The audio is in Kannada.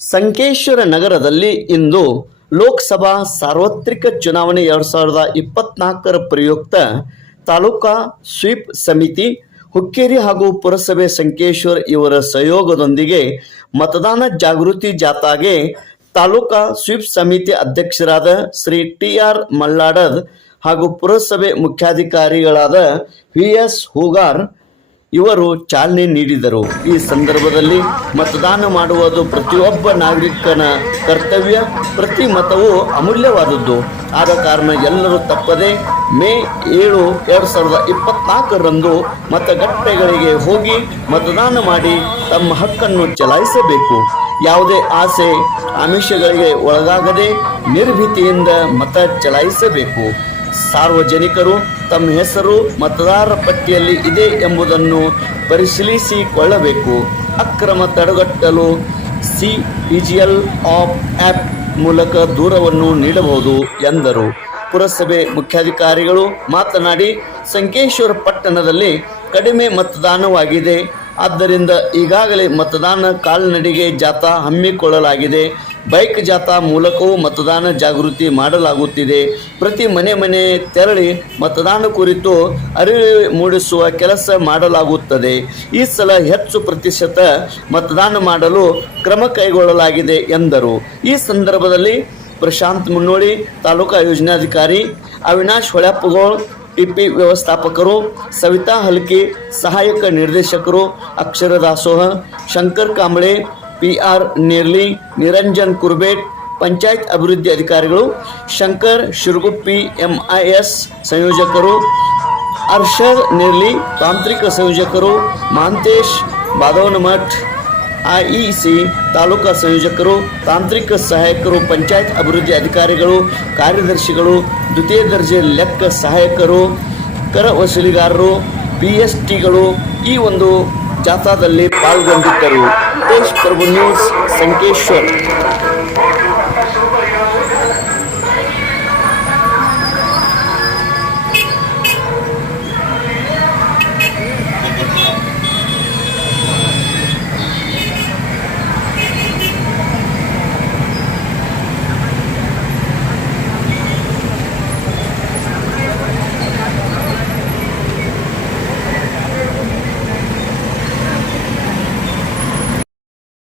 ಸಂಕೇಶ್ವರ ನಗರದಲ್ಲಿ ಇಂದು ಲೋಕಸಭಾ ಸಾರ್ವತ್ರಿಕ ಚುನಾವಣೆ ಎರಡು ಸಾವಿರದ ಇಪ್ಪತ್ನಾಲ್ಕರ ಪ್ರಯುಕ್ತ ತಾಲೂಕಾ ಸ್ವೀಪ್ ಸಮಿತಿ, ಹುಕ್ಕೇರಿ ಹಾಗೂ ಪುರಸಭೆ ಸಂಕೇಶ್ವರ್ ಇವರ ಸಹಯೋಗದೊಂದಿಗೆ ಮತದಾನ ಜಾಗೃತಿ ಜಾಥಾಗೆ ತಾಲೂಕಾ ಸ್ವೀಪ್ ಸಮಿತಿ ಅಧ್ಯಕ್ಷರಾದ ಶ್ರೀ ಟಿ ಆರ್ ಮಲ್ಲಾಡದ್ ಹಾಗೂ ಪುರಸಭೆ ಮುಖ್ಯಾಧಿಕಾರಿಗಳಾದ ವಿ ಎಸ್ ಹೂಗಾರ್ ಇವರು ಚಾಲನೆ ನೀಡಿದರು. ಈ ಸಂದರ್ಭದಲ್ಲಿ ಮತದಾನ ಮಾಡುವುದು ಪ್ರತಿಯೊಬ್ಬ ನಾಗರಿಕನ ಕರ್ತವ್ಯ. ಪ್ರತಿ ಮತವು ಅಮೂಲ್ಯವಾದದ್ದು. ಆದ ಕಾರಣ ಎಲ್ಲರೂ ತಪ್ಪದೆ ಮೇ ಏಳು ಎರಡು ಸಾವಿರದ ಇಪ್ಪತ್ನಾಲ್ಕರಂದು ಮತಗಟ್ಟೆಗಳಿಗೆ ಹೋಗಿ ಮತದಾನ ಮಾಡಿ ತಮ್ಮ ಹಕ್ಕನ್ನು ಚಲಾಯಿಸಬೇಕು. ಯಾವುದೇ ಆಸೆ ಆಮಿಷಗಳಿಗೆ ಒಳಗಾಗದೆ ನಿರ್ಭೀತಿಯಿಂದ ಮತ ಚಲಾಯಿಸಬೇಕು. ಸಾರ್ವಜನಿಕರು ತಮ್ಮ ಹೆಸರು ಮತದಾರರ ಪಟ್ಟಿಯಲ್ಲಿ ಇದೆ ಎಂಬುದನ್ನು ಪರಿಶೀಲಿಸಿಕೊಳ್ಳಬೇಕು. ಅಕ್ರಮ ತಡೆಗಟ್ಟಲು ಸಿ ಪಿಜಿಎಲ್ ಆಫ್ ಆ್ಯಪ್ ಮೂಲಕ ದೂರವನ್ನು ನೀಡಬಹುದು ಎಂದರು. ಪುರಸಭೆ ಮುಖ್ಯಾಧಿಕಾರಿಗಳು ಮಾತನಾಡಿ, ಸಂಕೇಶ್ವರ ಪಟ್ಟಣದಲ್ಲಿ ಕಡಿಮೆ ಮತದಾನವಾಗಿದೆ. ಆದ್ದರಿಂದ ಈಗಾಗಲೇ ಮತದಾನ ಕಾಲ್ನಡಿಗೆ ಜಾಥಾ ಹಮ್ಮಿಕೊಳ್ಳಲಾಗಿದೆ. ಬೈಕ್ ಜಾಥಾ ಮೂಲಕವೂ ಮತದಾನ ಜಾಗೃತಿ ಮಾಡಲಾಗುತ್ತಿದೆ. ಪ್ರತಿ ಮನೆ ಮನೆ ತೆರಳಿ ಮತದಾನ ಕುರಿತು ಅರಿವು ಮೂಡಿಸುವ ಕೆಲಸ ಮಾಡಲಾಗುತ್ತದೆ. ಈ ಸಲ ಹೆಚ್ಚು ಪ್ರತಿಶತ ಮತದಾನ ಮಾಡಲು ಕ್ರಮ ಕೈಗೊಳ್ಳಲಾಗಿದೆ ಎಂದರು. ಈ ಸಂದರ್ಭದಲ್ಲಿ ಪ್ರಶಾಂತ್ ಮುನ್ನೋಳಿ ತಾಲೂಕಾ ಯೋಜನಾಧಿಕಾರಿ ಅವಿನಾಶ್ ಹೊಳ್ಯಾಪ್ಪಗೋಳ್ पीपी व्यवस्थापक सविता हलके सहायक निर्देशकरों अक्षर दासोह शंकर कंबड़े पी आर नेरली निरंजन कुर्बेट पंचायत अभिवृद्धि अधिकारी Shankar Shirguppi M I S संयोजक अर्षद नेरली तांत्रिक संयोजक मानतेश बादवनमठ ಐಇಸಿ ತಾಲೂಕಾ ಸಂಯೋಜಕರು, ತಾಂತ್ರಿಕ ಸಹಾಯಕರು, ಪಂಚಾಯತ್ ಅಭಿವೃದ್ಧಿ ಅಧಿಕಾರಿಗಳು, ಕಾರ್ಯದರ್ಶಿಗಳು, ದ್ವಿತೀಯ ದರ್ಜೆ ಲೆಕ್ಕ ಸಹಾಯಕರು, ಕರ ವಸೂಲಿಗಾರರು ಬಿ ಎಸ್ ಟಿಗಳು ಈ ಒಂದು ಜಾಥಾದಲ್ಲಿ ಪಾಲ್ಗೊಂಡಿದ್ದರು. ಪ್ರಭು ನ್ಯೂಸ್ ಸಂಕೇಶ್ವರ್.